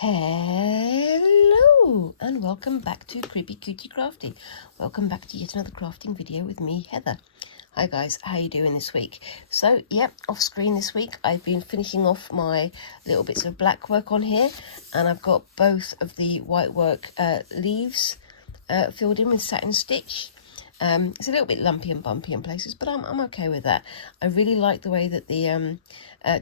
Hello and welcome back to Creepy Cutie Crafting. Welcome back to yet another crafting video with me, Heather. Hi guys, how you doing this week? So yep, off screen this week I've been finishing off my little bits of black work on here, and I've got both of the whitework leaves filled in with satin stitch. It's a little bit lumpy and bumpy in places, but I'm okay with that. I really like the way that the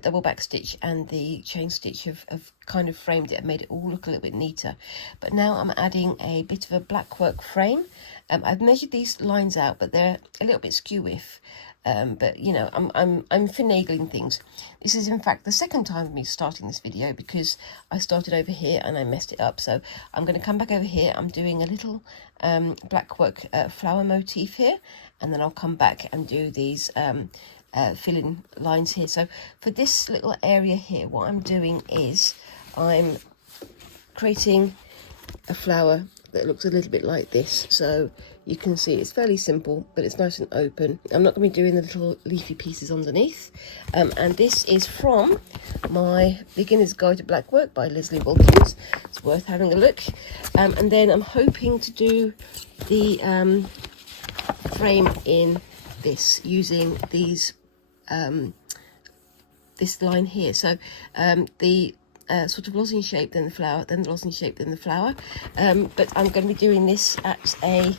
double back stitch and the chain stitch have kind of framed it and made it all look a little bit neater. But now I'm adding a bit of a blackwork frame. I've measured these lines out, but they're a little bit skew-if. But you know, I'm finagling things. This is in fact the second time of me starting this video, because I started over here and I messed it up. So I'm going to come back over here. I'm doing a little blackwork flower motif here, and then I'll come back and do these fill-in lines here. So for this little area here, what I'm doing is I'm creating a flower that looks a little bit like this. So you can see it's fairly simple, but it's nice and open. I'm not going to be doing the little leafy pieces underneath. And this is from my Beginner's Guide to Blackwork by Leslie Wilkins. It's worth having a look. And then I'm hoping to do the frame in this using these this line here. So the sort of lozenge shape, then the flower, then the lozenge shape, then the flower. But I'm going to be doing this at a,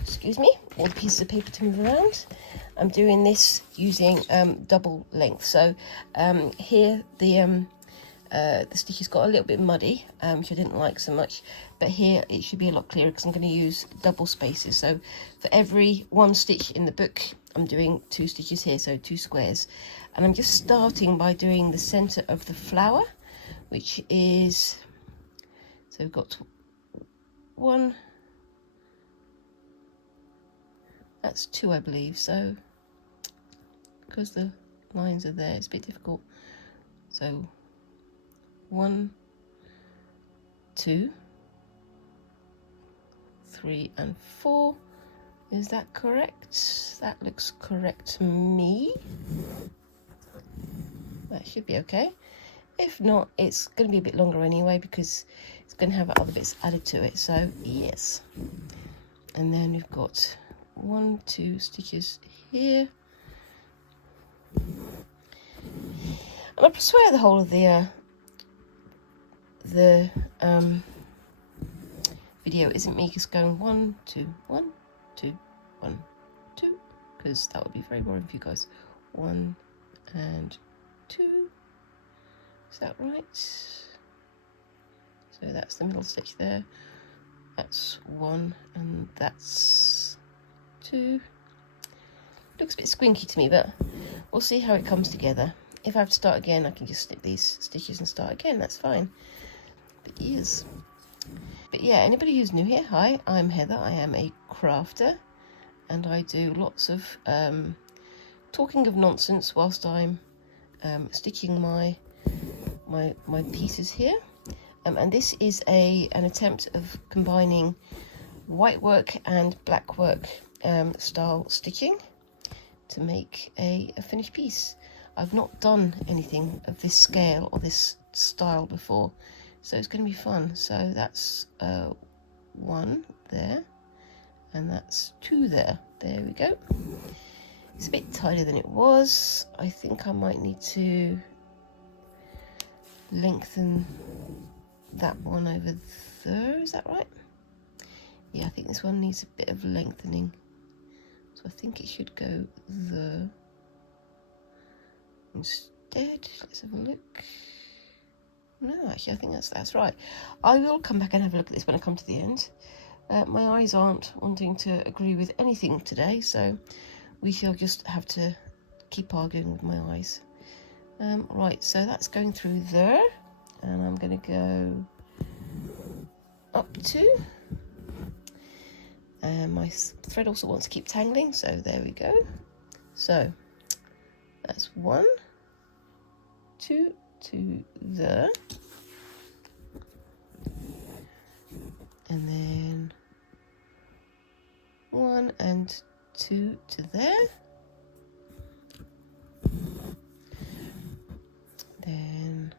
excuse me, all the pieces of paper to move around. I'm doing this using double length. So here the stitch has got a little bit muddy, which I didn't like so much, but here it should be a lot clearer because I'm going to use double spaces. So for every one stitch in the book, I'm doing 2 stitches here, so 2 squares. And I'm just starting by doing the center of the flower, which is, so we've got 1, that's 2 I believe. So because the lines are there, it's a bit difficult. So 1, 2, 3 and 4. Is that correct? That looks correct to me. That should be okay. If not, it's going to be a bit longer anyway, because it's going to have other bits added to it. So yes. And then we've got 1, 2 stitches here. And I swear the whole of the video isn't me just going 1, 2, 1, 2, 1, 2, because that would be very boring for you guys. 1 and 2. Is that right? So that's the middle stitch there. That's 1 and that's 2. Looks a bit squinky to me, but we'll see how it comes together. If I have to start again, I can just snip these stitches and start again. That's fine. But yes. But yeah, anybody who's new here, hi, I'm Heather. I am a crafter, and I do lots of talking of nonsense whilst I'm stitching my pieces here. And this is an attempt of combining whitework and blackwork style stitching to make a finished piece. I've not done anything of this scale or this style before, so it's going to be fun. So that's 1 there, and that's 2 there. There we go. It's a bit tighter than it was. I think I might need to lengthen that one over there. Is that right? Yeah, I think this one needs a bit of lengthening. So I think it should go there. Instead, let's have a look. No, actually, I think that's right. I will come back and have a look at this when I come to the end. My eyes aren't wanting to agree with anything today, so we shall just have to keep arguing with my eyes. Right, so that's going through there, and I'm going to go up 2. And my thread also wants to keep tangling, so there we go. So that's 1, 2 to there, and then 1 and 2 to there, then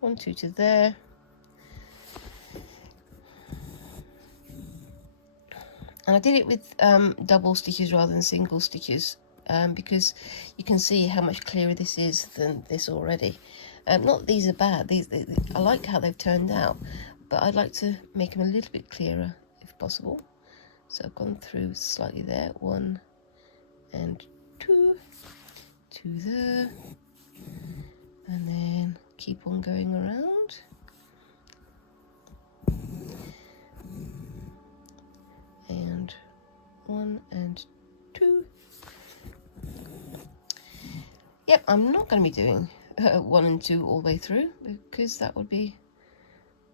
1, 2 to there, And I did it with double stitches rather than single stitches, because you can see how much clearer this is than this already. Not that these are bad, I like how they've turned out, but I'd like to make them a little bit clearer if possible. So I've gone through slightly there, 1 and 2, 2 there, and then keep on going around. And 1 and 2. Yep, I'm not going to be doing 1 and 2 all the way through, because that would be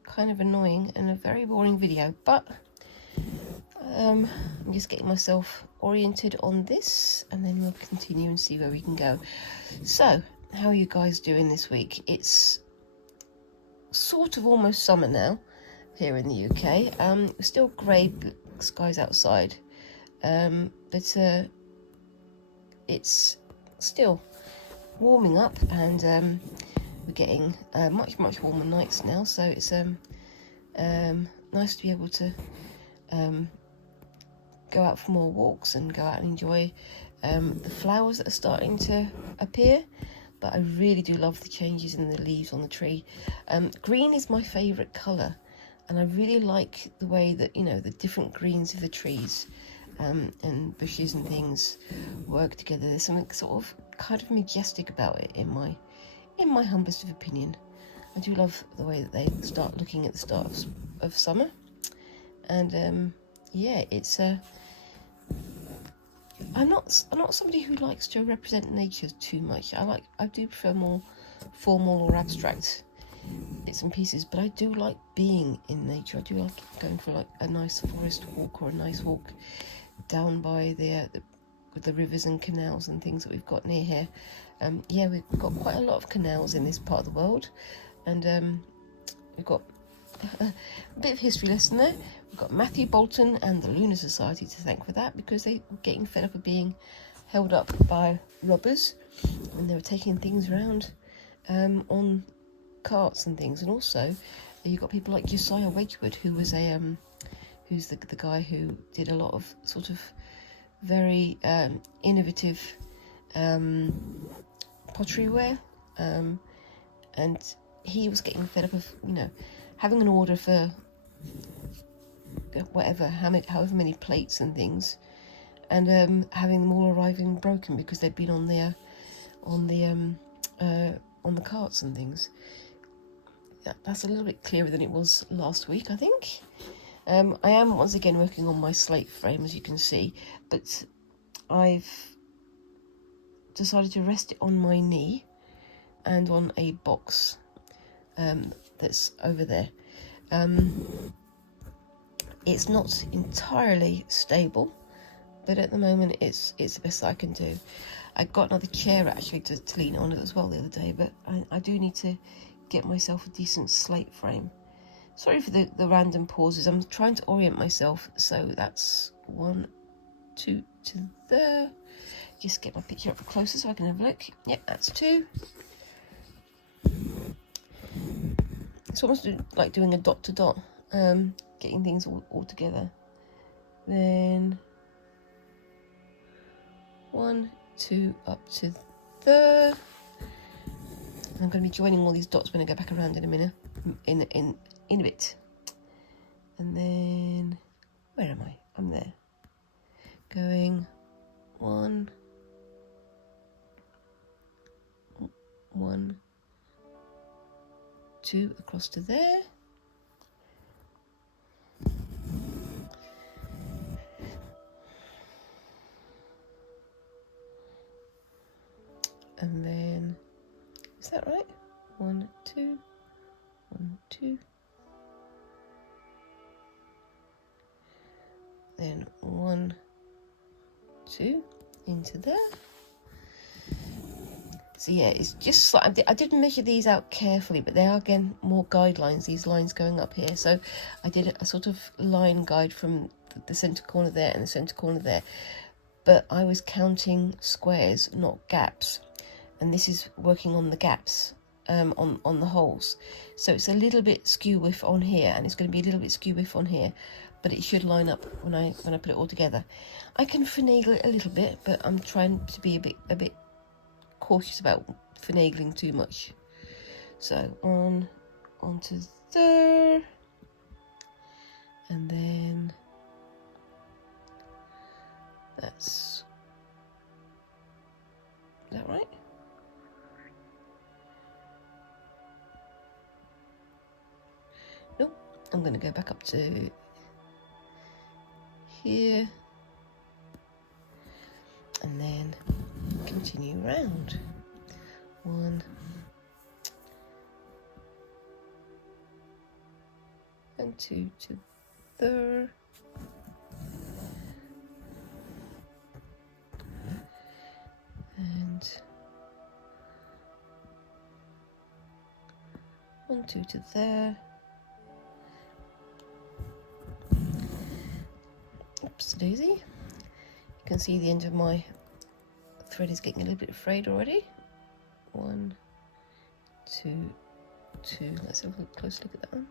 kind of annoying and a very boring video, but I'm just getting myself oriented on this, and then we'll continue and see where we can go. So, how are you guys doing this week? It's sort of almost summer now here in the UK. Still grey skies outside, but it's still warming up, and we're getting much warmer nights now, so it's nice to be able to go out for more walks and go out and enjoy the flowers that are starting to appear. But I really do love the changes in the leaves on the tree. Green is my favourite colour, and I really like the way that, you know, the different greens of the trees and bushes and things work together. There's something sort of kind of majestic about it, in my humblest of opinion. I do love the way that they start looking at the start of summer, and yeah, it's I'm not somebody who likes to represent nature too much. I do prefer more formal or abstract bits and pieces, but I do like being in nature. I do like going for like a nice forest walk, or a nice walk down by the rivers and canals and things that we've got near here. Yeah, we've got quite a lot of canals in this part of the world, and we've got a bit of history lesson there. We've got Matthew Bolton and the Lunar Society to thank for that, because they were getting fed up of being held up by robbers, and they were taking things around on carts and things. And also you've got people like Josiah Whitework, who was who's the guy who did a lot of sort of very innovative potteryware, and he was getting fed up of, you know, having an order for whatever, however many plates and things, and having them all arriving broken because they'd been on the carts and things. That's a little bit clearer than it was last week, I think. I am once again working on my slate frame, as you can see, but I've decided to rest it on my knee and on a box that's over there. It's not entirely stable, but at the moment it's the best I can do. I got another chair actually to lean on it as well the other day, but I do need to get myself a decent slate frame. Sorry for the random pauses. I'm trying to orient myself. So that's 1, 2 to there. Just get my picture up closer so I can have a look. Yep, that's 2. It's almost like doing a dot to dot, getting things all together. Then 1, 2 up to there. I'm going to be joining all these dots when I go back around in a minute, in a bit. And then, where am I? I'm there. Going 1, 1, 2 across to there. And then, is that right? 1, 2, 1, 2. Then 1, 2 into there. So yeah, it's just like I did measure these out carefully, but they are again more guidelines, these lines going up here. So I did a sort of line guide from the centre corner there and the centre corner there, but I was counting squares, not gaps, and this is working on the gaps, on the holes. So it's a little bit skew width on here, and it's going to be a little bit skew width on here, but it should line up when I put it all together. I can finagle it a little bit, but I'm trying to be a bit cautious about finagling too much. So onto there, and then is that right? Nope. I'm going to go back up to here and then continue round. 1 and 2 to there. And 1, 2 to there. Oops, daisy. You can see the end of my thread is getting a little bit frayed already. 1, 2, 2. Let's have a close look at that one.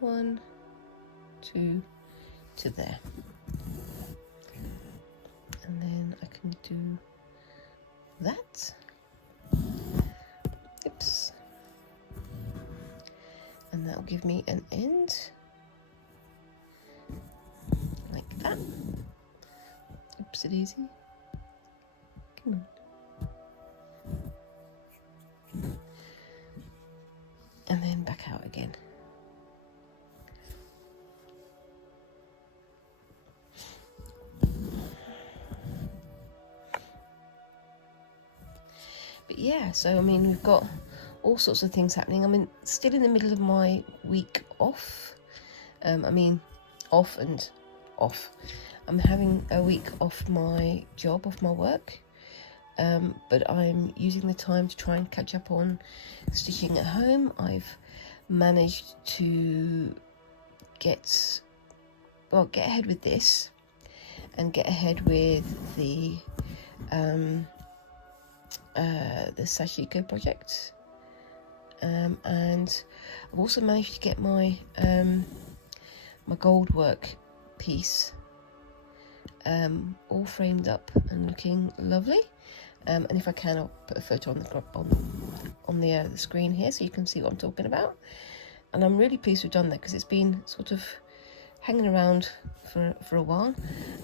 1, 2 to there. And then I can do that. Oops. And that will give me an end like that. Oops, daisy. Come on. And then back out again. But yeah, so I mean, we've got all sorts of things happening. I'm still in the middle of my week off. I mean, off and off. I'm having a week off my job, off my work. But I'm using the time to try and catch up on stitching at home. I've managed to get ahead with this and get ahead with the Sashiko project, and I've also managed to get my my gold work piece all framed up and looking lovely. And if I can, I'll put a photo on the screen here so you can see what I'm talking about. And I'm really pleased we've done that because it's been sort of hanging around for a while,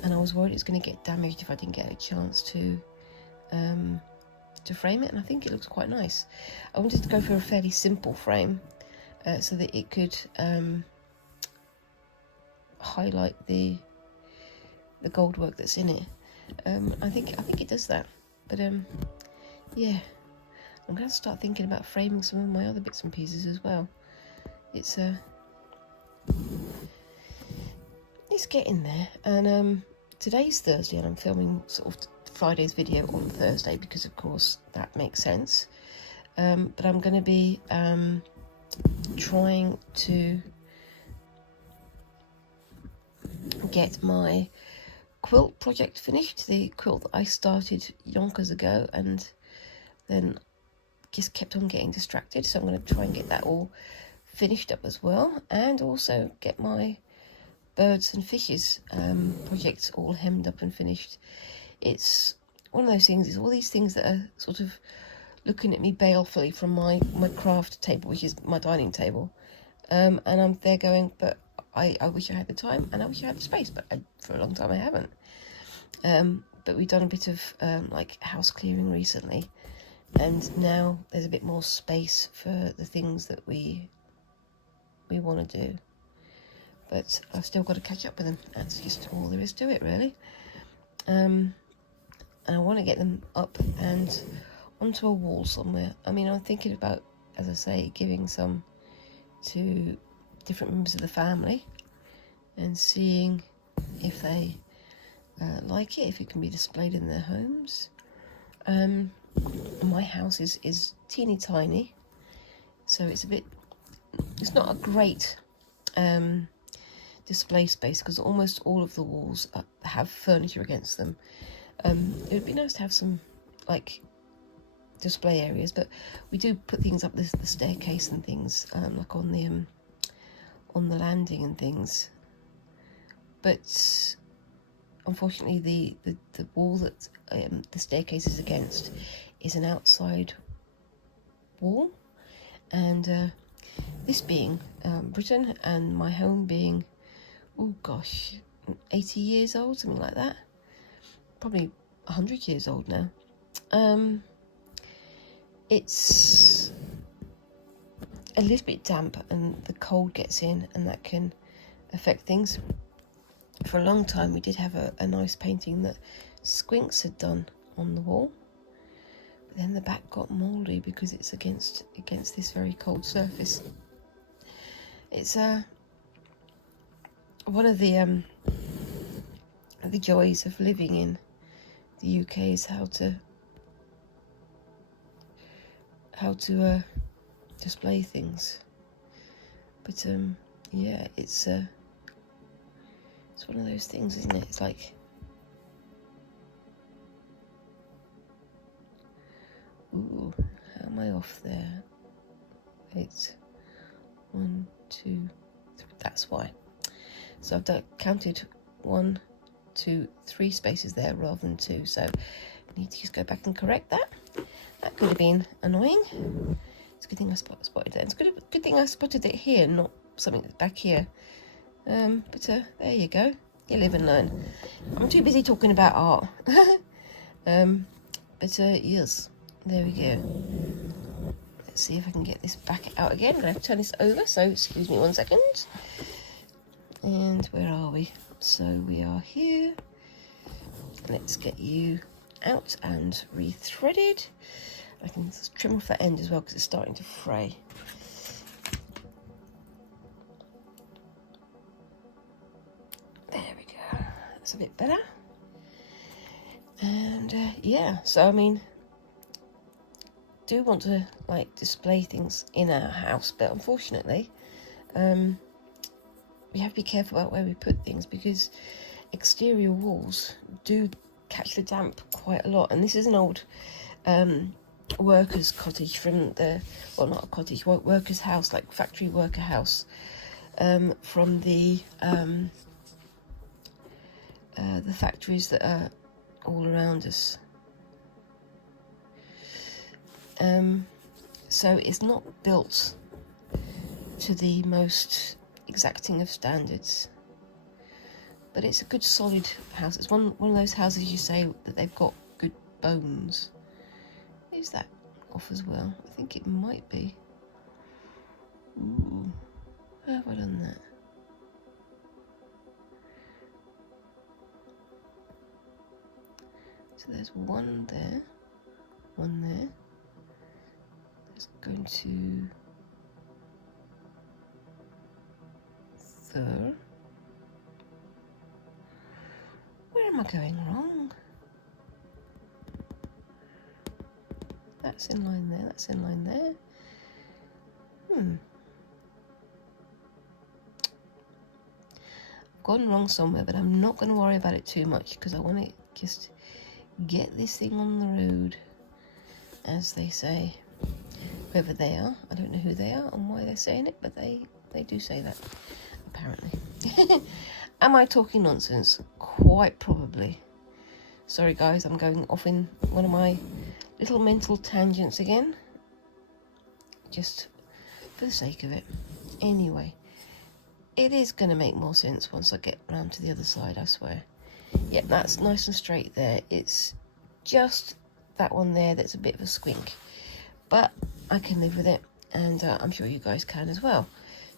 and I was worried it was going to get damaged if I didn't get a chance to frame it, and I think it looks quite nice. I wanted to go for a fairly simple frame so that it could highlight the gold work that's in it. I think it does that, but yeah, I'm going to start thinking about framing some of my other bits and pieces as well. It's getting there, and today's Thursday and I'm filming sort of Friday's video on Thursday because of course that makes sense, but I'm going to be trying to get my quilt project finished, the quilt that I started yonkers ago and then just kept on getting distracted, so I'm going to try and get that all finished up as well, and also get my birds and fishes projects all hemmed up and finished. It's one of those things, it's all these things that are sort of looking at me balefully from my craft table, which is my dining table, and I'm there going, but I wish I had the time and I wish I had the space, but for a long time I haven't. But we've done a bit of like house clearing recently, and now there's a bit more space for the things that we want to do, but I've still got to catch up with them. That's just all there is to it, really. And I want to get them up and onto a wall somewhere. I mean, I'm thinking about, as I say, giving some to different members of the family and seeing if they like it, if it can be displayed in their homes. My house is teeny tiny, so it's not a great display space because almost all of the walls have furniture against them. It would be nice to have some like display areas, but we do put things up the staircase and things, like on the landing and things. But unfortunately, the wall that the staircase is against is an outside wall, and this being Britain and my home being, oh gosh, 80 years old, something like that, probably 100 years old now. It's a little bit damp and the cold gets in, and that can affect things. For a long time we did have a nice painting that Squinks had done on the wall, but then the back got mouldy because it's against this very cold surface. It's one of the joys of living in the UK is how to display things. But yeah, it's one of those things, isn't it? It's like, ooh, how am I off there? It's 1, 2, 3. That's why. So I've counted 1, 2, 3 spaces there rather than 2. So I need to just go back and correct that. That could have been annoying. It's a good thing I spotted it. It's a good thing I spotted it here, not something that's back here. But there you go. You live and learn. I'm too busy talking about art. But yes, there we go. Let's see if I can get this back out again. I'm going to turn this over, so excuse me 1 second. And where are we? So we are here. Let's get you out and rethreaded. I can just trim off that end as well because it's starting to fray. There we go. That's a bit better. And yeah, so I mean, do want to like display things in our house, but unfortunately we have to be careful about where we put things because exterior walls do catch the damp quite a lot. And this is an old workers cottage from the, well, not a cottage, workers house, like factory worker house, from the factories that are all around us. So it's not built to the most exacting of standards, but it's a good solid house. It's one of those houses you say that they've got good bones. Is that off as well? I think it might be. Ooh, how have I done that? So there's one there, one there. It's going to there. Where am I going wrong? That's in line there, that's in line there. I've gone wrong somewhere, but I'm not going to worry about it too much because I want to just get this thing on the road, as they say. Whoever they are, I don't know who they are and why they're saying it, but they do say that, apparently. Am I talking nonsense? Quite probably. Sorry guys, I'm going off in one of my little mental tangents again, just for the sake of it. Anyway, it is going to make more sense once I get round to the other side, I swear. Yep, that's nice and straight there. It's just that one there that's a bit of a squink, but I can live with it, and I'm sure you guys can as well.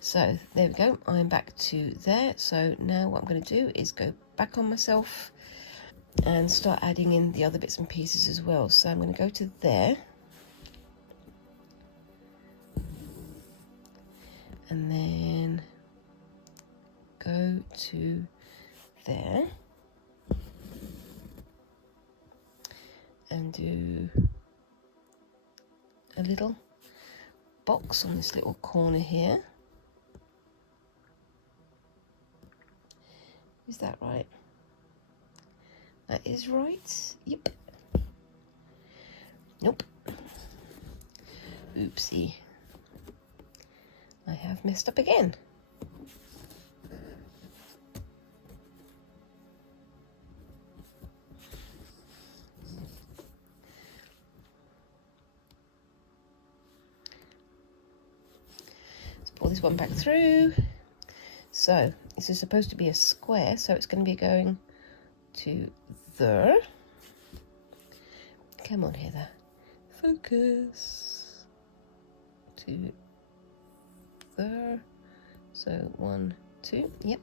So there we go, I'm back to there. So now what I'm going to do is go back on myself and start adding in the other bits and pieces as well. So I'm going to go to there, and then go to there, and do a little box on this little corner here. Is that right? That is right. Yep. Nope. Oopsie. I have messed up again. Let's pull this one back through. So this is supposed to be a square, so it's going to be going to there. Come on, Heather. Focus. To there. So 1, 2. Yep.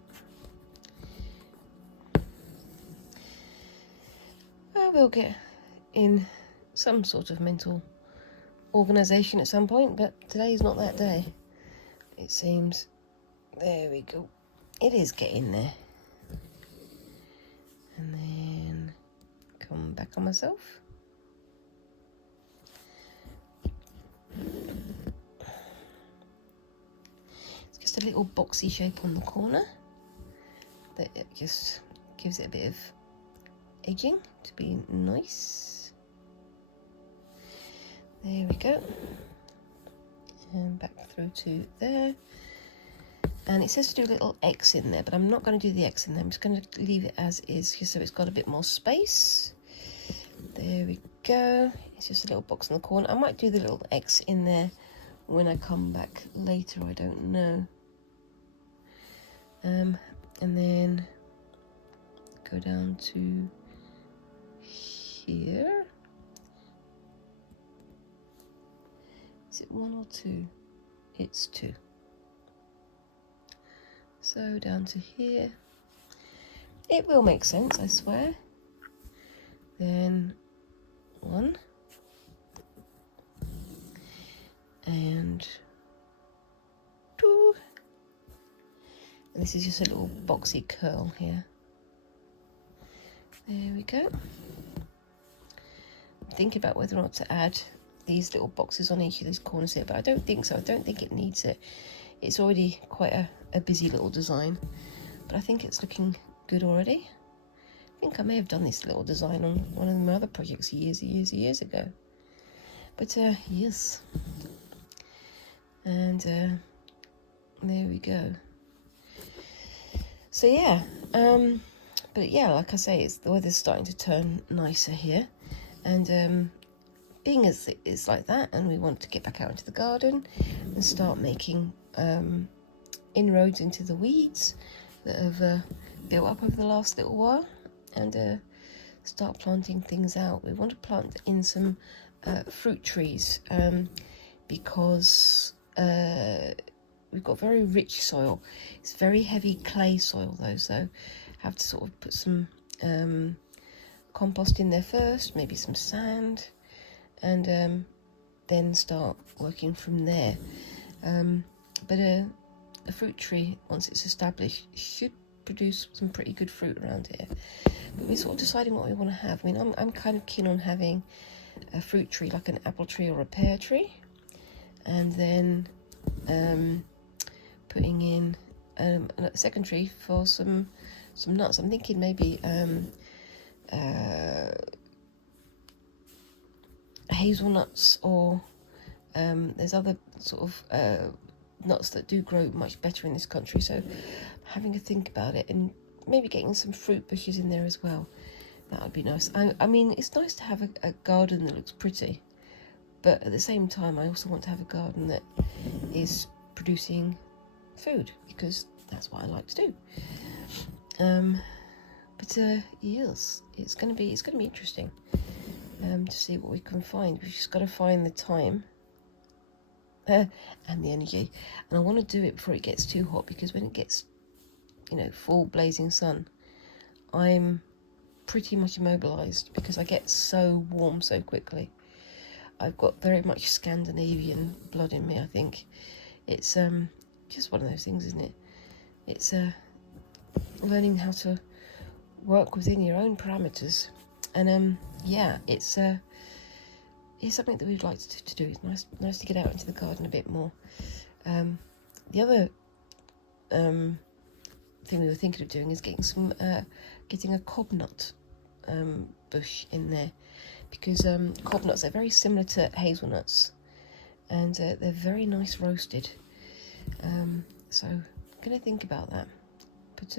I will get in some sort of mental organisation at some point, but today is not that day. It seems. There we go. It is getting there. And then come back on myself. It's just a little boxy shape on the corner that it just gives it a bit of edging to be nice. There we go. And back through to there. And it says to do a little X in there, but I'm not going to do the X in there. I'm just going to leave it as is, just so it's got a bit more space. There we go. It's just a little box in the corner. I might do the little X in there when I come back later. I don't know. And then go down to here. Is it 1 or 2? It's 2. So down to here. It will make sense, I swear. Then 1. And 2. And this is just a little boxy curl here. There we go. I'm thinking about whether or not to add these little boxes on each of these corners here, but I don't think so. I don't think it needs it. It's already quite a busy little design, but I think it's looking good already. I think I may have done this little design on one of my other projects years ago. But yes. And there we go. So yeah, but yeah, like I say, the weather's starting to turn nicer here, and being as it's like that, and we want to get back out into the garden and start making inroads into the weeds that have built up over the last little while, and start planting things out. We want to plant in some fruit trees because we've got very rich soil. It's very heavy clay soil though, so have to sort of put some compost in there first, maybe some sand, and then start working from there. But a fruit tree, once it's established, should produce some pretty good fruit around here. But we're sort of deciding what we want to have. I mean, I'm kind of keen on having a fruit tree, like an apple tree or a pear tree, and then putting in a second tree for some nuts. I'm thinking maybe hazelnuts, or there's other sort of nuts that do grow much better in this country, so having a think about it, and maybe getting some fruit bushes in there as well. That would be nice. I mean, it's nice to have a garden that looks pretty, but at the same time I also want to have a garden that is producing food, because that's what I like to do. But yes, it's gonna be interesting to see what we can find. We've just got to find the time and the energy, and I want to do it before it gets too hot, because when it gets, full blazing sun, I'm pretty much immobilized because I get so warm so quickly. I've got very much Scandinavian blood in me, I think. It's just one of those things, isn't it? It's learning how to work within your own parameters, and yeah, it's something that we'd like to do. It's nice to get out into the garden a bit more. The other thing we were thinking of doing is getting a cobnut bush in there, because cobnuts are very similar to hazelnuts, and they're very nice roasted. So I'm going to think about that, but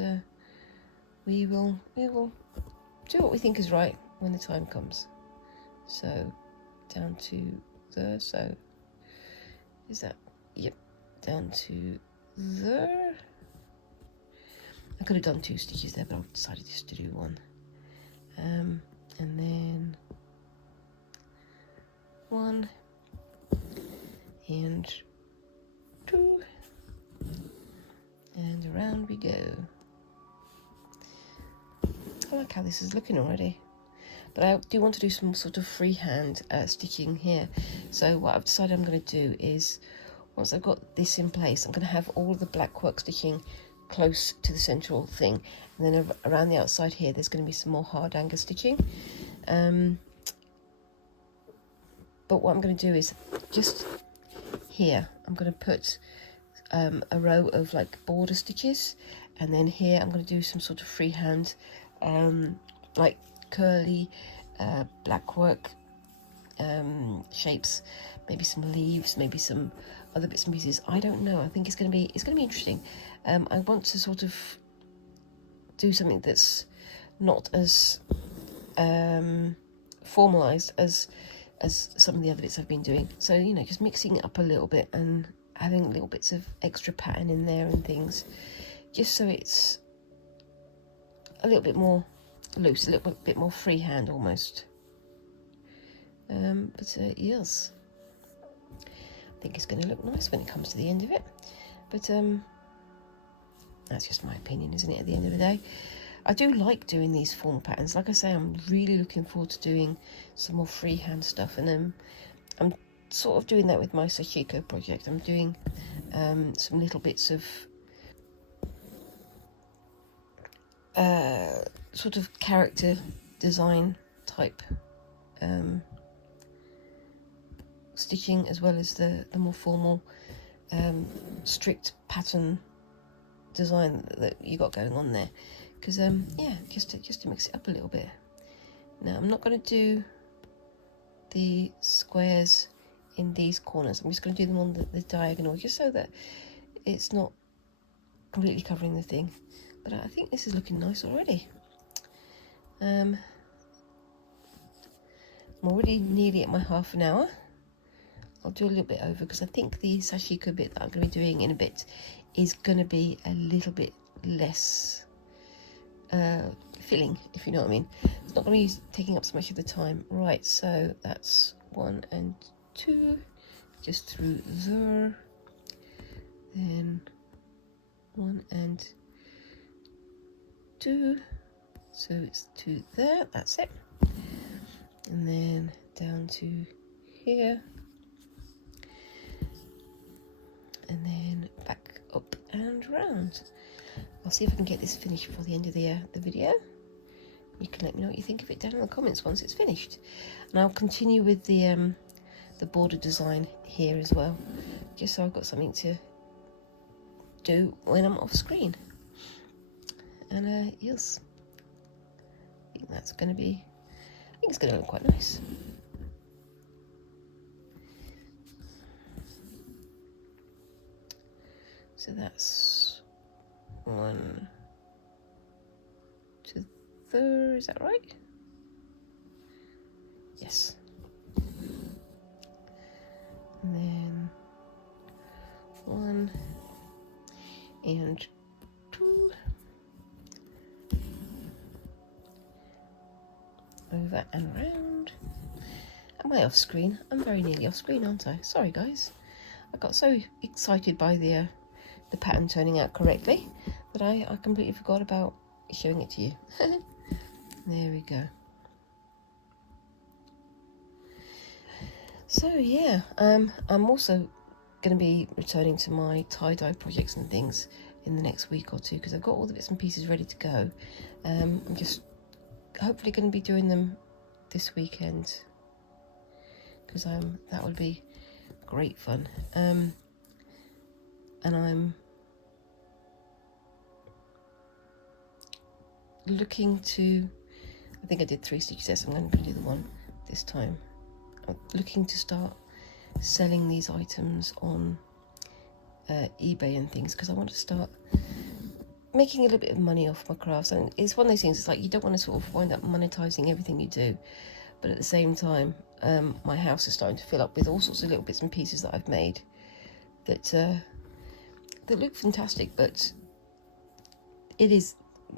we will do what we think is right when the time comes. So down to so is that, yep, down to there. I could have done 2 stitches there, but I decided just to do 1. And then 1 and 2, and around we go. I like how this is looking already, but I do want to do some sort of freehand stitching here. So what I've decided I'm going to do is, once I've got this in place, I'm going to have all of the blackwork stitching close to the central thing, and then around the outside here there's going to be some more hard angle stitching. But what I'm going to do is, just here I'm going to put a row of like border stitches, and then here I'm going to do some sort of freehand like curly blackwork shapes, maybe some leaves, maybe some other bits and pieces. I don't know. I think it's going to be interesting. I want to sort of do something that's not as formalized as some of the other bits I've been doing. So, you know, just mixing it up a little bit and having little bits of extra pattern in there and things, just so it's a little bit more loose, a little bit more freehand almost. But yes, I think it's going to look nice when it comes to the end of it. But that's just my opinion, isn't it, at the end of the day? I do like doing these formal patterns. Like I say, I'm really looking forward to doing some more freehand stuff, and I'm sort of doing that with my Sashiko project. I'm doing some little bits of sort of character design type stitching, as well as the more formal strict pattern design that you got going on there, because yeah, just to mix it up a little bit. Now I'm not going to do the squares in these corners. I'm just going to do them on the diagonal, just so that it's not completely covering the thing. But I think this is looking nice already. I'm already nearly at my half an hour. I'll do a little bit over, because I think the Sashiko bit that I'm going to be doing in a bit is going to be a little bit less filling, if you know what I mean. It's not going to be taking up so much of the time. Right, so that's 1 and 2, just through there, then 1 and 2, so it's 2 there, that's it, and then down to here, and then back up and round. I'll see if I can get this finished before the end of the video. You can let me know what you think of it down in the comments once it's finished, and I'll continue with the border design here as well, just so I've got something to do when I'm off screen. And yes, I think that's going to be, I think it's going to look quite nice. So that's 1 to 3, is that right? Yes. And then 1 and 2, over and round. Am I off screen? I'm very nearly off screen, aren't I? Sorry guys, I got so excited by the pattern turning out correctly that I completely forgot about showing it to you. There we go. So yeah, I'm also going to be returning to my tie-dye projects and things in the next week or 2, because I've got all the bits and pieces ready to go. I'm just hopefully going to be doing them this weekend, because that would be great fun. And I'm looking to, I think I did 3 stitches there, so I'm going to do the one this time. I'm looking to start selling these items on eBay and things, because I want to start making a little bit of money off my crafts. And it's one of those things, it's like you don't want to sort of wind up monetizing everything you do, but at the same time, my house is starting to fill up with all sorts of little bits and pieces that I've made that look fantastic, but it is,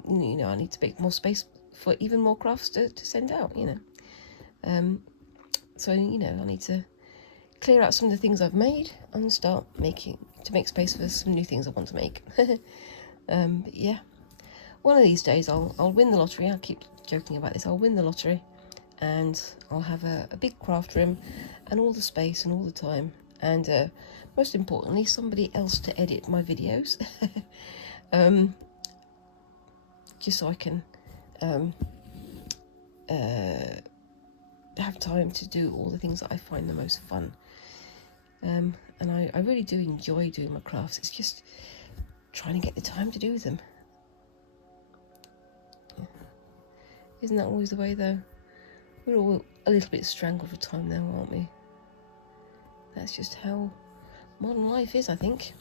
you know, I need to make more space for even more crafts to send out, you know. So, you know, I need to clear out some of the things I've made and start to make space for some new things I want to make. But yeah, one of these days I'll win the lottery. I keep joking about this. I'll win the lottery and I'll have a big craft room and all the space and all the time, and most importantly, somebody else to edit my videos. Just so I can have time to do all the things that I find the most fun. And I really do enjoy doing my crafts. It's just trying to get the time to do them. Yeah. Isn't that always the way, though? We're all a little bit strangled for time now, aren't we? That's just how modern life is, I think.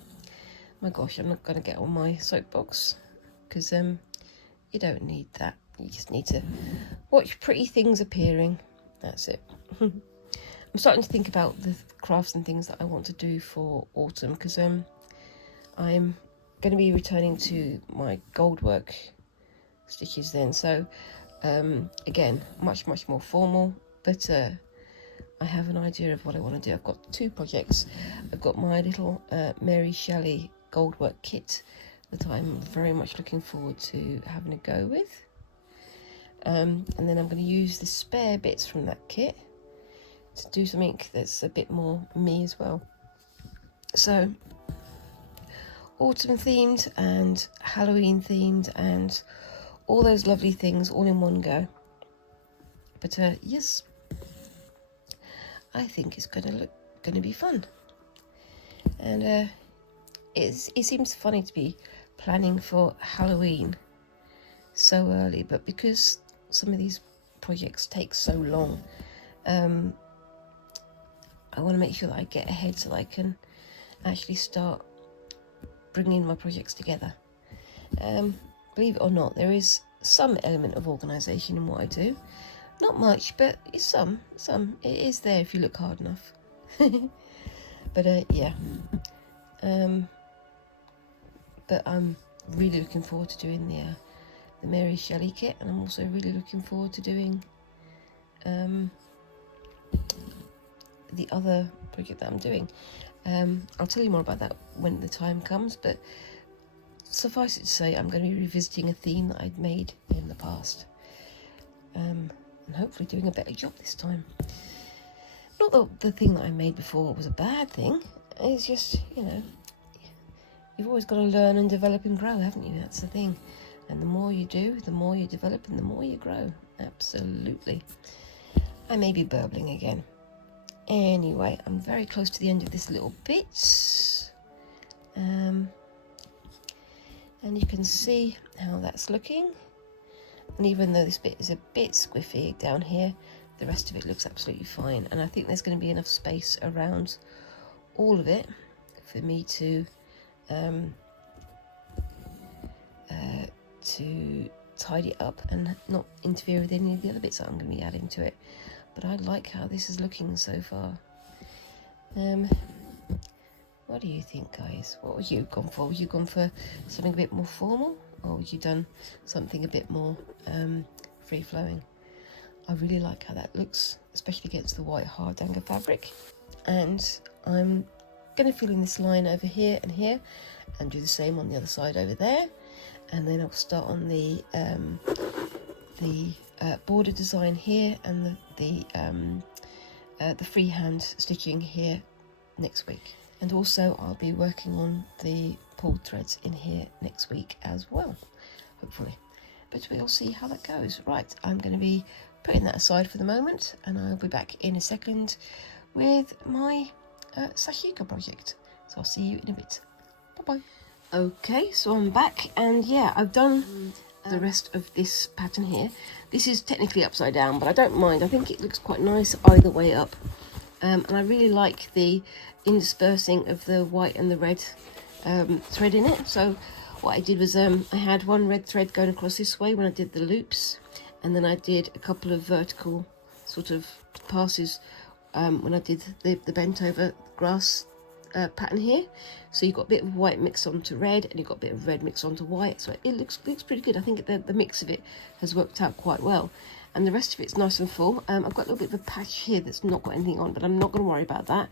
My gosh, I'm not going to get on my soapbox, because you don't need that. You just need to watch pretty things appearing. That's it. I'm starting to think about the crafts and things that I want to do for autumn, because I'm going to be returning to my gold work stitches then. So again, much more formal, but I have an idea of what I want to do. I've got two projects. I've got my little Mary Shelley goldwork kit that I'm very much looking forward to having a go with. And then I'm going to use the spare bits from that kit to do something that's a bit more me as well. So autumn themed and Halloween themed and all those lovely things all in one go. But yes, I think it's going to be fun. And it seems funny to be planning for Halloween so early, but because some of these projects take so long, I want to make sure that I get ahead so that I can actually start bringing my projects together. Believe it or not, there is some element of organisation in what I do. Not much, but it's some. It is there if you look hard enough. But yeah. But I'm really looking forward to doing the Mary Shelley kit, and I'm also really looking forward to doing the other project that I'm doing. I'll tell you more about that when the time comes, but suffice it to say, I'm going to be revisiting a theme that I'd made in the past, and hopefully doing a better job this time. Not that the thing that I made before was a bad thing, it's just, you know, you've always got to learn and develop and grow, haven't you? That's the thing. And the more you do, the more you develop and the more you grow. Absolutely. I may be burbling again. Anyway, I'm very close to the end of this little bit. And you can see how that's looking. And even though this bit is a bit squiffy down here, the rest of it looks absolutely fine. And I think there's going to be enough space around all of it for me to tidy it up and not interfere with any of the other bits that I'm going to be adding to it. But I like how this is looking so far. What do you think, guys? What would you have gone for? Would you have gone for something a bit more formal, or would you have done something a bit more free-flowing? I really like how that looks, especially against the white Hardanger fabric. And I'm going to fill in this line over here and do the same on the other side over there. And then I'll start on the border design here and the freehand stitching here next week. And also I'll be working on the pulled threads in here next week as well, hopefully. But we'll see how that goes. Right, I'm going to be putting that aside for the moment, and I'll be back in a second with my Sashiko project. So I'll see you in a bit. Bye-bye. Okay, so I'm back, and yeah, I've done the rest of this pattern here. This is technically upside down, but I don't mind. I think it looks quite nice either way up. and I really like the interspersing of the white and the red thread in it. So what I did was I had one red thread going across this way when I did the loops, and then I did a couple of vertical sort of passes when I did the bent over grass pattern here. So you've got a bit of white mixed onto red, and you've got a bit of red mixed onto white, so it looks pretty good. I think the mix of it has worked out quite well, and the rest of it's nice and full. I've got a little bit of a patch here that's not got anything on, but I'm not going to worry about that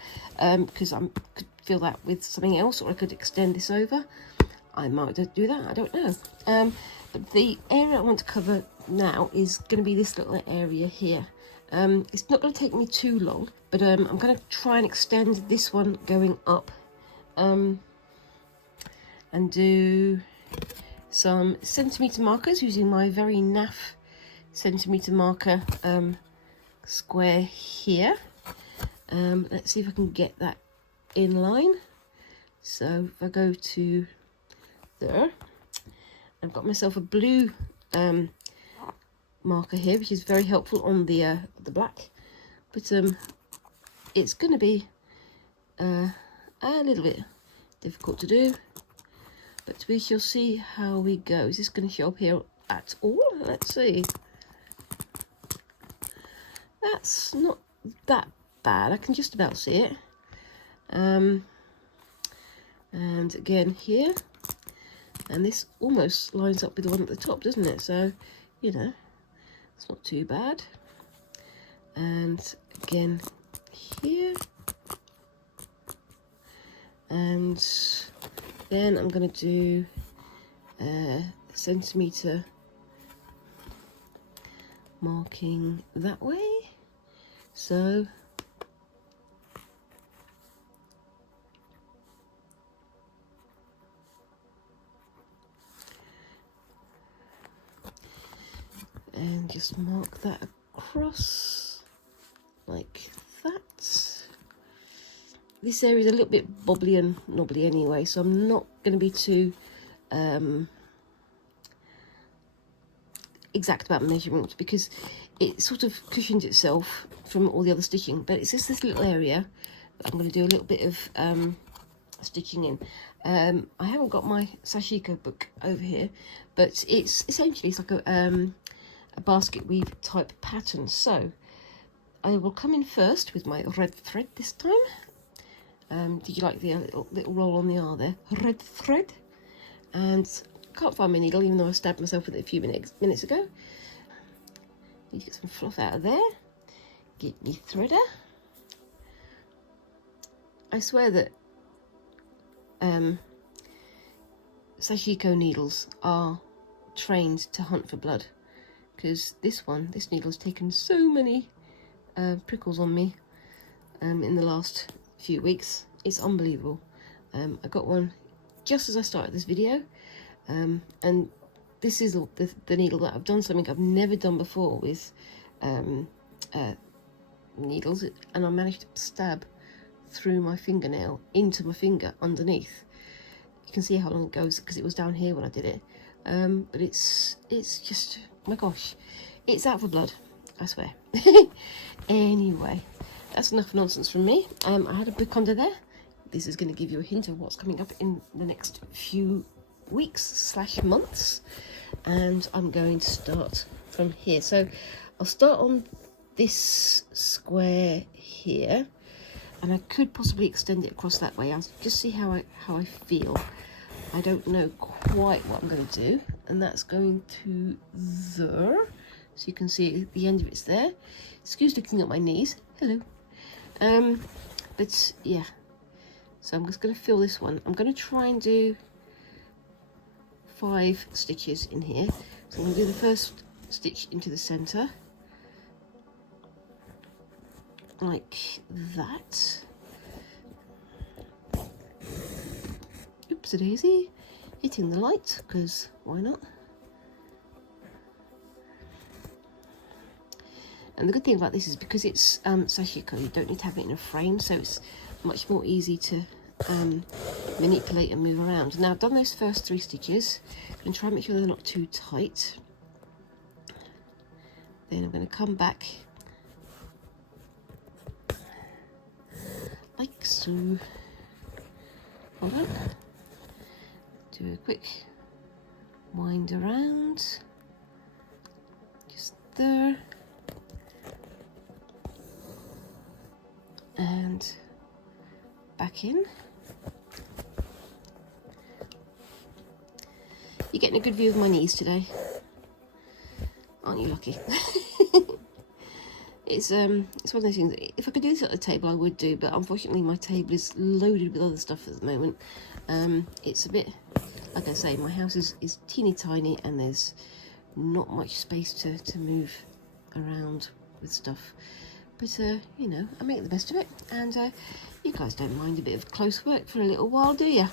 because I could fill that with something else, or I could extend this over. I might do that, I don't know. But the area I want to cover now is going to be this little area here. It's not going to take me too long, but I'm going to try and extend this one going up and do some centimetre markers using my very naff centimetre marker square here. Let's see if I can get that in line. So if I go to there, I've got myself a blue marker here, which is very helpful on the black, but it's going to be a little bit difficult to do, but we shall see how we go. Is this going to show up here at all? Let's see. That's not that bad, I can just about see it. And again here, and this almost lines up with the one at the top, doesn't it? So, you know, it's not too bad. And again here, and then I'm going to do centimetre marking that way. So and just mark that across like that. This area is a little bit bobbly and knobbly anyway, so I'm not going to be too exact about measurements because it sort of cushions itself from all the other stitching. But it's just this little area that I'm going to do a little bit of stitching in. I haven't got my Sashiko book over here, but it's essentially like a basket weave type pattern. So I will come in first with my red thread this time. Did you like the little roll on the R there? Red thread. And can't find my needle, even though I stabbed myself with it a few minutes ago. Need to get some fluff out of there. Get me threader. I swear that Sashiko needles are trained to hunt for blood, because this needle's taken so many prickles on me in the last few weeks. It's unbelievable. I got one just as I started this video, and this is the needle that I've done something I've never done before with needles, and I managed to stab through my fingernail into my finger underneath. You can see how long it goes because it was down here when I did it, but it's just, oh my gosh, it's out for blood, I swear. Anyway, that's enough nonsense from me. I had a book under there. This is going to give you a hint of what's coming up in the next few weeks / months, and I'm going to start from here. So I'll start on this square here, and I could possibly extend it across that way. I'll just see how I feel. I don't know quite what I'm going to do, and that's going to there. So you can see the end of it's there. Excuse looking at my knees. Hello. But yeah. So I'm just going to fill this one. I'm going to try and do 5 stitches in here. So I'm going to do the first stitch into the centre, like that. Oops a daisy, hitting the light, because why not? And the good thing about this is because it's Sashiko, you don't need to have it in a frame, so it's much more easy to manipulate and move around. Now I've done those first 3 stitches. I'm going to try and make sure they're not too tight. Then I'm going to come back So, hold on. Do a quick wind around. Just there. And back in. You're getting a good view of my knees today. Aren't you lucky? It's one of those things. If I could do this at the table, I would do, but unfortunately my table is loaded with other stuff at the moment. It's a bit, like I say, my house is teeny tiny and there's not much space to move around with stuff. But you know, I make the best of it, and you guys don't mind a bit of close work for a little while, do you?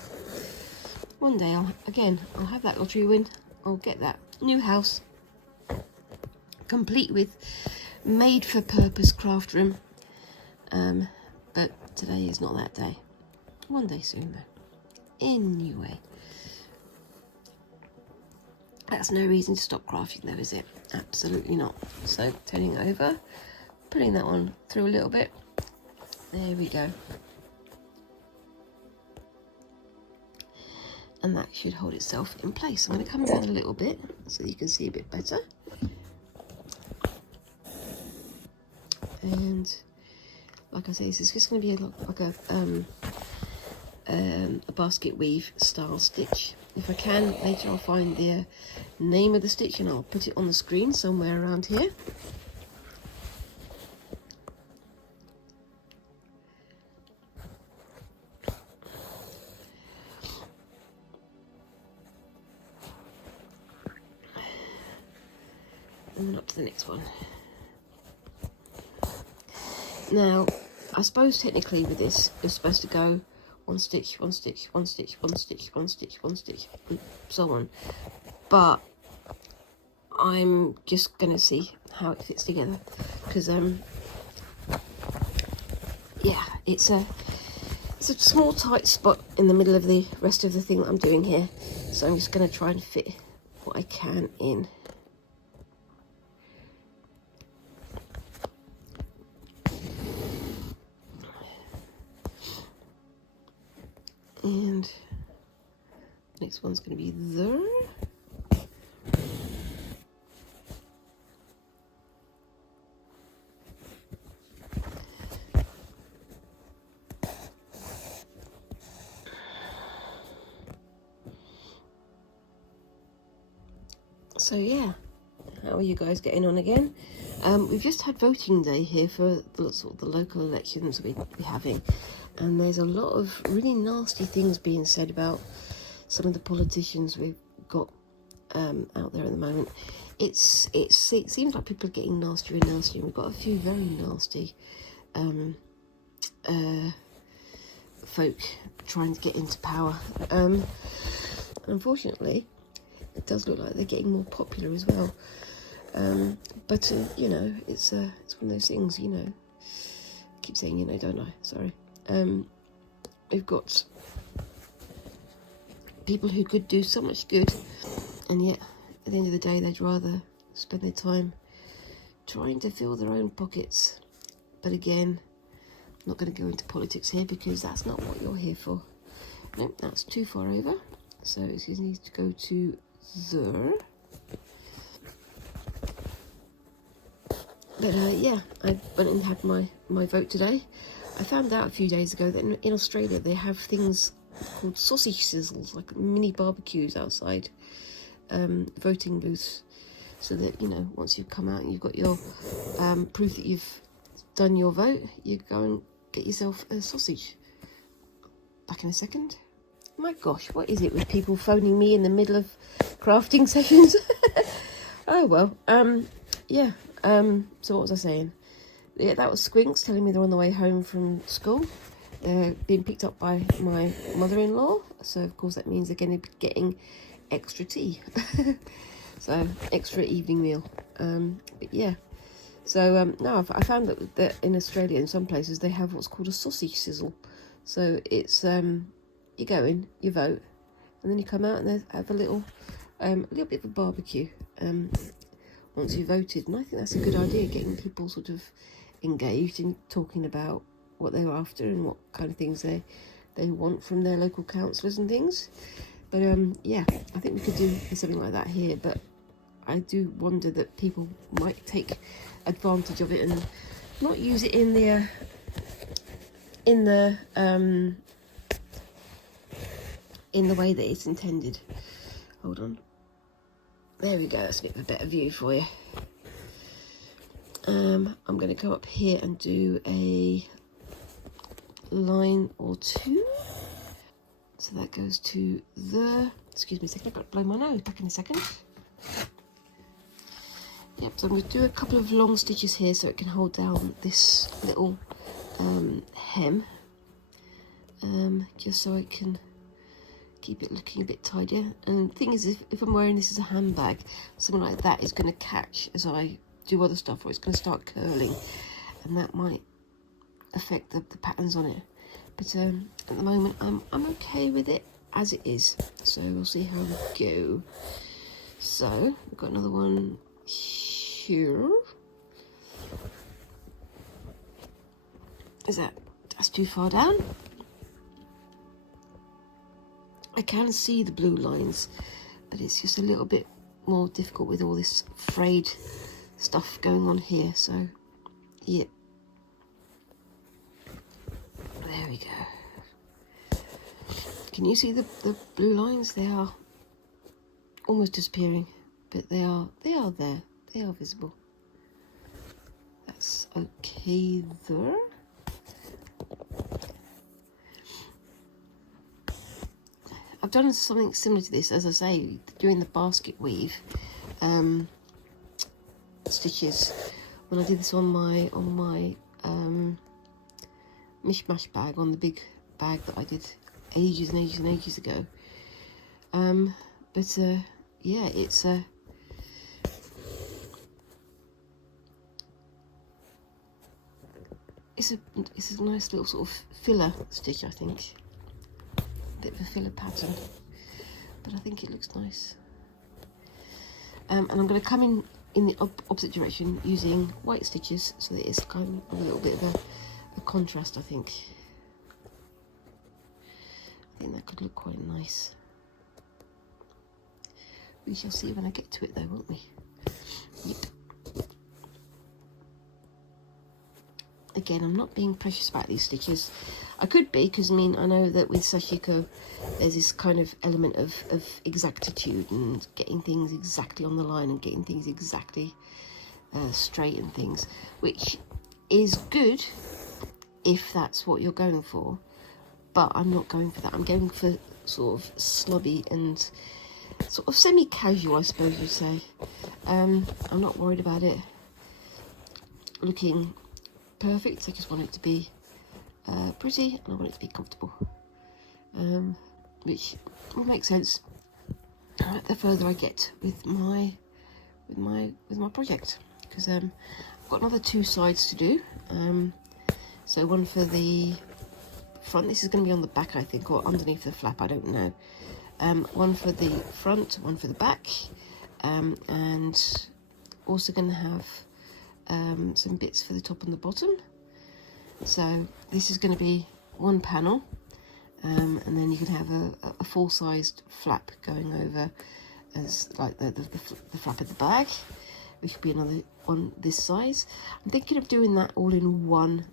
One day I'll have that lottery win. I'll get that new house, complete with made for purpose craft room. But today is not that day. One day soon though. Anyway, that's no reason to stop crafting though, is it? Absolutely not. So turning over, putting that one through a little bit. There we go. And that should hold itself in place. I'm going to come down a little bit so you can see a bit better. And like I say, this is just going to be like a basket weave style stitch. If I can, later I'll find the name of the stitch and I'll put it on the screen somewhere around here. And up to the next one. Now, I suppose technically with this, it's supposed to go one stitch, one stitch, one stitch, one stitch, one stitch, one stitch, and so on. But I'm just going to see how it fits together. Because, yeah, it's a small tight spot in the middle of the rest of the thing that I'm doing here. So I'm just going to try and fit what I can in. And next one's going to be there. So yeah, how are you guys getting on again? We've just had voting day here for the local elections we're having, and there's a lot of really nasty things being said about some of the politicians we've got out there at the moment. It seems like people are getting nastier and nastier. We've got a few very nasty folk trying to get into power. Unfortunately, it does look like they're getting more popular as well. But you know, it's one of those things. You know, I keep saying you know, don't I? Sorry. We've got people who could do so much good, and yet at the end of the day, they'd rather spend their time trying to fill their own pockets. But again, I'm not going to go into politics here because that's not what you're here for. Nope, that's too far over. So it needs to go to there. But yeah, I went and had my vote today. I found out a few days ago that in Australia they have things called sausage sizzles, like mini barbecues outside voting booths, so that, you know, once you've come out and you've got your proof that you've done your vote, you go and get yourself a sausage. Back in a second. My gosh, what is it with people phoning me in the middle of crafting sessions? Oh well, yeah. So what was I saying? Yeah, that was Squinks telling me they're on the way home from school. They're being picked up by my mother-in-law, so of course that means they're going to be getting extra tea. So extra evening meal. But yeah, so no, I found that in Australia in some places they have what's called a sausage sizzle. So it's you go in, you vote, and then you come out and they have a little bit of a barbecue once you voted. And I think that's a good idea, getting people sort of engaged in talking about what they're after and what kind of things they want from their local councillors and things. But yeah, I think we could do something like that here, but I do wonder that people might take advantage of it and not use it in the way that it's intended. Hold on. There we go, that's a bit of a better view for you. I'm going to go up here and do a line or two. So that goes to the... Excuse me a second, I've got to blow my nose. Back in a second. Yep, so I'm going to do a couple of long stitches here so it can hold down this little hem. Just so I can keep it looking a bit tidier. And the thing is, if I'm wearing this as a handbag, something like that is going to catch as I do other stuff, or it's going to start curling, and that might affect the patterns on it. But at the moment I'm okay with it as it is, so we'll see how we go. So we've got another one here. That's too far down. I can see the blue lines, but it's just a little bit more difficult with all this frayed stuff going on here. So yeah, there we go. Can you see the blue lines? They are almost disappearing, but they are there. They are visible. That's okay there. I've done something similar to this, as I say, during the basket weave stitches. When I did this on my mishmash bag, on the big bag that I did ages and ages and ages ago. Yeah, it's a nice little sort of filler stitch, I think. Bit of a filler pattern, but I think it looks nice. And I'm going to come in the opposite direction using white stitches, so that it's kind of a little bit of a contrast. I think that could look quite nice. We shall see when I get to it though, won't we? Yep. Again, I'm not being precious about these stitches. I could be, because I mean, I know that with Sashiko there's this kind of element of exactitude and getting things exactly on the line and getting things exactly straight and things, which is good if that's what you're going for, but I'm not going for that. I'm going for sort of slobby and sort of semi-casual, I suppose you'd say. I'm not worried about it looking perfect. I just want it to be pretty, and I want it to be comfortable, which will make sense the further I get with my project, because I've got another 2 sides to do. So one for the front. This is going to be on the back, I think, or underneath the flap, I don't know. One for the front, one for the back, and also going to have some bits for the top and the bottom. So this is going to be one panel, and then you can have a full-sized flap going over as like the flap of the bag, which would be another one this size. I'm thinking of doing that all in one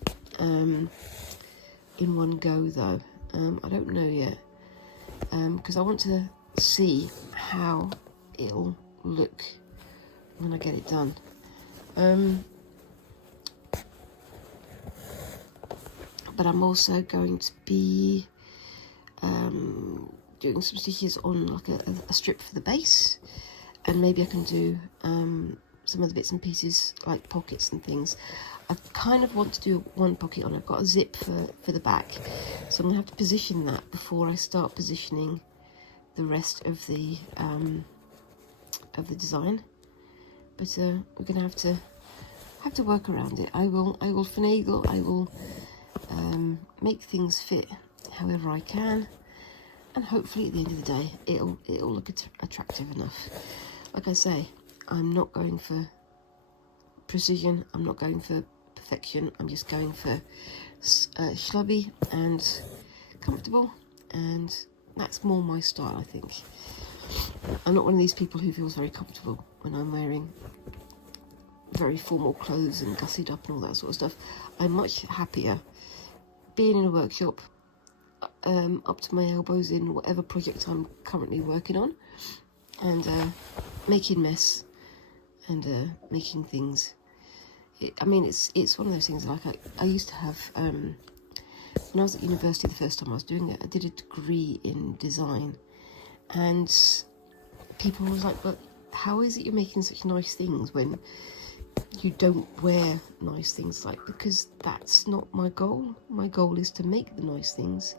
go though. I don't know yet, because I want to see how it'll look when I get it done. But I'm also going to be doing some stitches on like a strip for the base, and maybe I can do some of the bits and pieces like pockets and things. I kind of want to do one pocket on. I've got a zip for the back, so I'm gonna have to position that before I start positioning the rest of the design. But we're gonna have to work around it. I will finagle. I will make things fit however I can, and hopefully at the end of the day it'll look attractive enough. Like I say, I'm not going for precision, I'm not going for perfection, I'm just going for schlubby and comfortable, and that's more my style, I think. I'm not one of these people who feels very comfortable when I'm wearing very formal clothes and gussied up and all that sort of stuff. I'm much happier being in a workshop, up to my elbows in whatever project I'm currently working on, and making mess and making things. I mean, it's one of those things. Like I used to have, when I was at university the first time I was doing it, I did a degree in design, and people was like, but how is it you're making such nice things when you don't wear nice things? Like, because that's not my goal. My goal is to make the nice things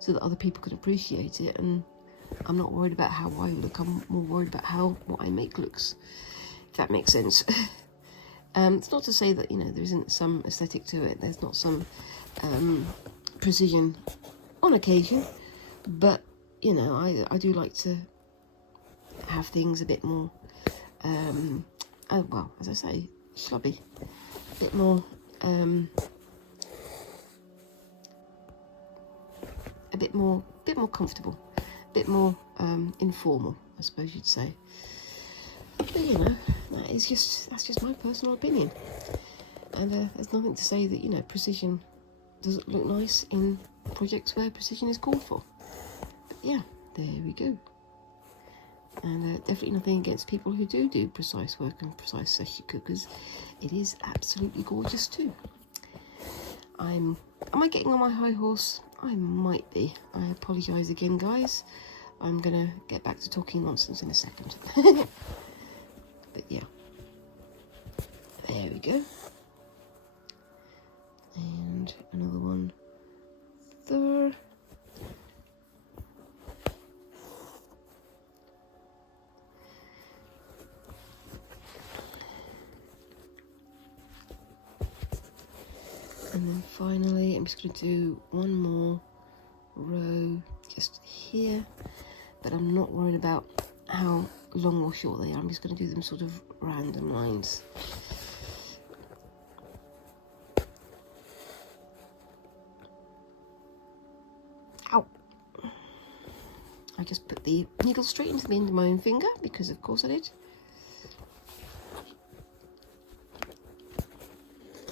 so that other people can appreciate it, and I'm not worried about how I look. I'm more worried about how what I make looks, if that makes sense. It's not to say that, you know, there isn't some aesthetic to it. There's not some precision on occasion, but you know, I do like to have things a bit more, well, as I say, schlubby, a bit more, a bit more comfortable, a bit more informal, I suppose you'd say. But you know, that's just my personal opinion, and there's nothing to say that, you know, precision doesn't look nice in projects where precision is called for. But yeah, there we go. And definitely nothing against people who do precise work and precise sashiko, because it is absolutely gorgeous too. Am I getting on my high horse? I might be. I apologise again, guys. I'm gonna get back to talking nonsense in a second. But yeah, there we go. And another one there. And then finally, I'm just going to do one more row just here, but I'm not worried about how long or short they are. I'm just going to do them sort of random lines. Ow! I just put the needle straight into the end of my own finger, because of course I did.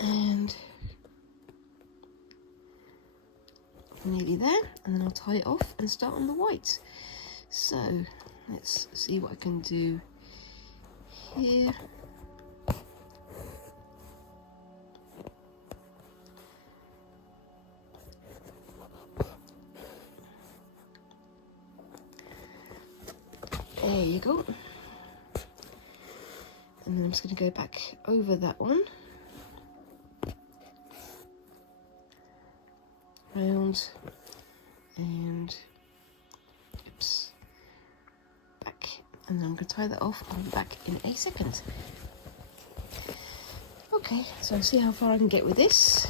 And nearly there, and then I'll tie it off and start on the white. So let's see what I can do here. There you go. And then I'm just going to go back over that one. Round and oops, back, and then I'm going to tie that off. I'll be back in a second. Okay, so I'll see how far I can get with this.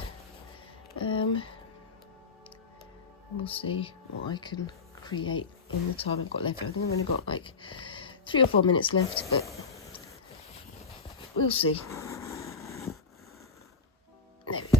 We'll see what I can create in the time I've got left. I think I've only got like 3 or 4 minutes left, but we'll see. There we go.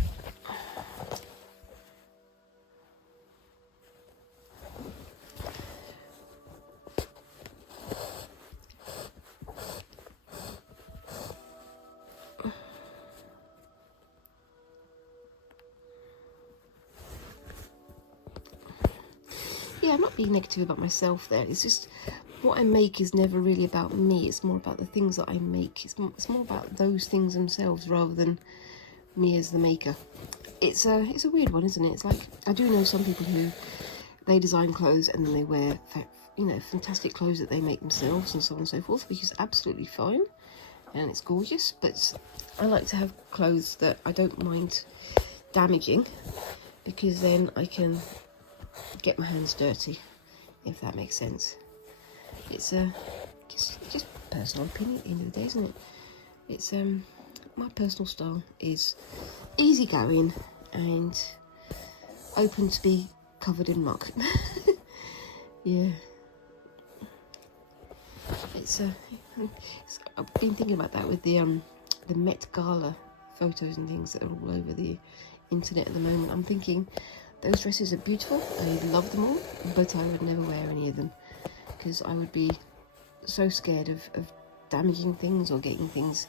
Yeah, I'm not being negative about myself there. It's just what I make is never really about me. It's more about the things that I make. It's more about those things themselves rather than me as the maker. It's a weird one, isn't it? It's like, I do know some people who they design clothes and then they wear, you know, fantastic clothes that they make themselves and so on and so forth, which is absolutely fine and it's gorgeous. But I like to have clothes that I don't mind damaging, because then I can get my hands dirty, if that makes sense. It's just personal opinion at the end of the day, isn't it? It's my personal style is easygoing and open to be covered in muck. Yeah, it's I've been thinking about that with the Met Gala photos and things that are all over the internet at the moment. I'm thinking those dresses are beautiful, I love them all, but I would never wear any of them because I would be so scared of damaging things or getting things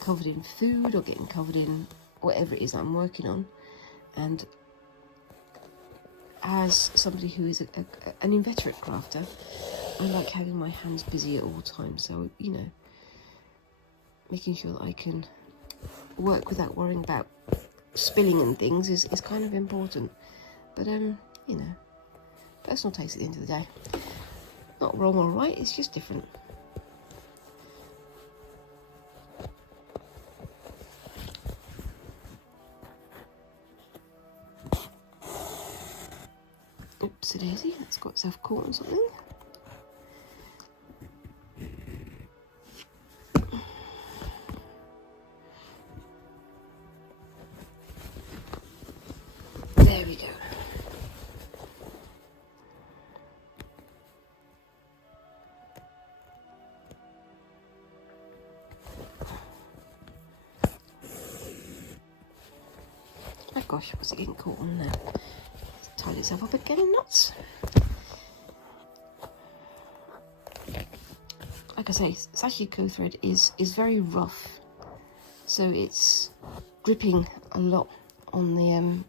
covered in food or getting covered in whatever it is I'm working on. And as somebody who is an inveterate crafter, I like having my hands busy at all times, so you know, making sure that I can work without worrying about spilling and things is kind of important. But you know, personal taste at the end of the day. Not wrong or right, it's just different. Oopsie daisy, that's got itself caught on something. There we go. Oh gosh, what's it getting caught on now? It's tied itself up again in knots. Like I say, Sashiko thread is very rough, so it's gripping a lot on the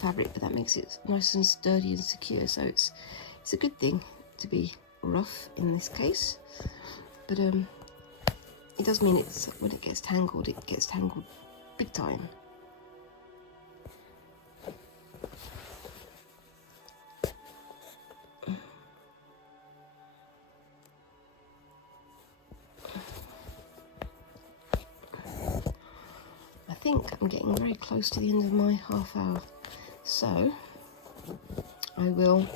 fabric, but that makes it nice and sturdy and secure. So it's a good thing to be rough in this case, but it does mean it's when it gets tangled big time. I think I'm getting very close to the end of my half hour, so I will,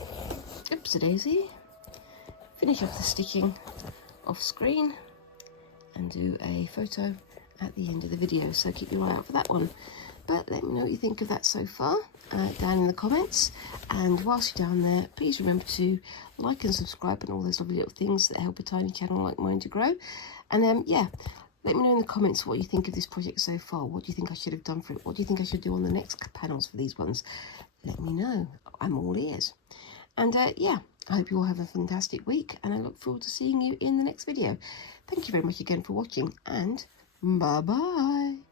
oopsie daisy, finish off the stitching off screen and do a photo at the end of the video, so keep your eye out for that one. But let me know what you think of that so far down in the comments, and whilst you're down there, please remember to like and subscribe and all those lovely little things that help a tiny channel like mine to grow. And yeah, let me know in the comments what you think of this project so far. What do you think I should have done for it? What do you think I should do on the next panels for these ones? Let me know. I'm all ears. And yeah, I hope you all have a fantastic week, and I look forward to seeing you in the next video. Thank you very much again for watching, and bye-bye.